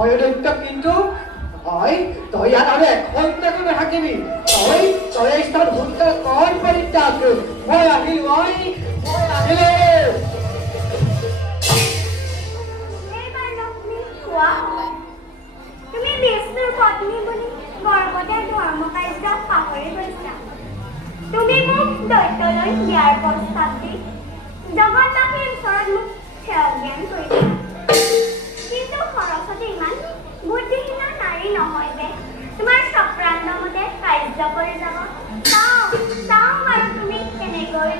বয়োদৈত্য কিন্তু তই ইয়াত আৰু এঘণ্টাকো নাথাকিবি তই এই স্থান সোনকালে কল পৰিত্যাগ মই আহিলো তুমি বিষ্ণুৰ পত্নী বুলি গৰ্বতে ধৰ্ম কাৰ্য পাহৰি গৈছা তুমি মোক দৈত্যলৈ বিয়াৰ প্ৰস্তাৱ দি জগতবাসীৰ ওচৰত মোক সেৱা জ্ঞান কৰিছা কিন্তু সৰস্বতী ইমান বুদ্ধিহীন নাৰী নহয় যে তোমাৰ চক্ৰান্ত মতে কাৰ্য কৰি যাব চাওঁ বাৰু তুমি কেনেকৈ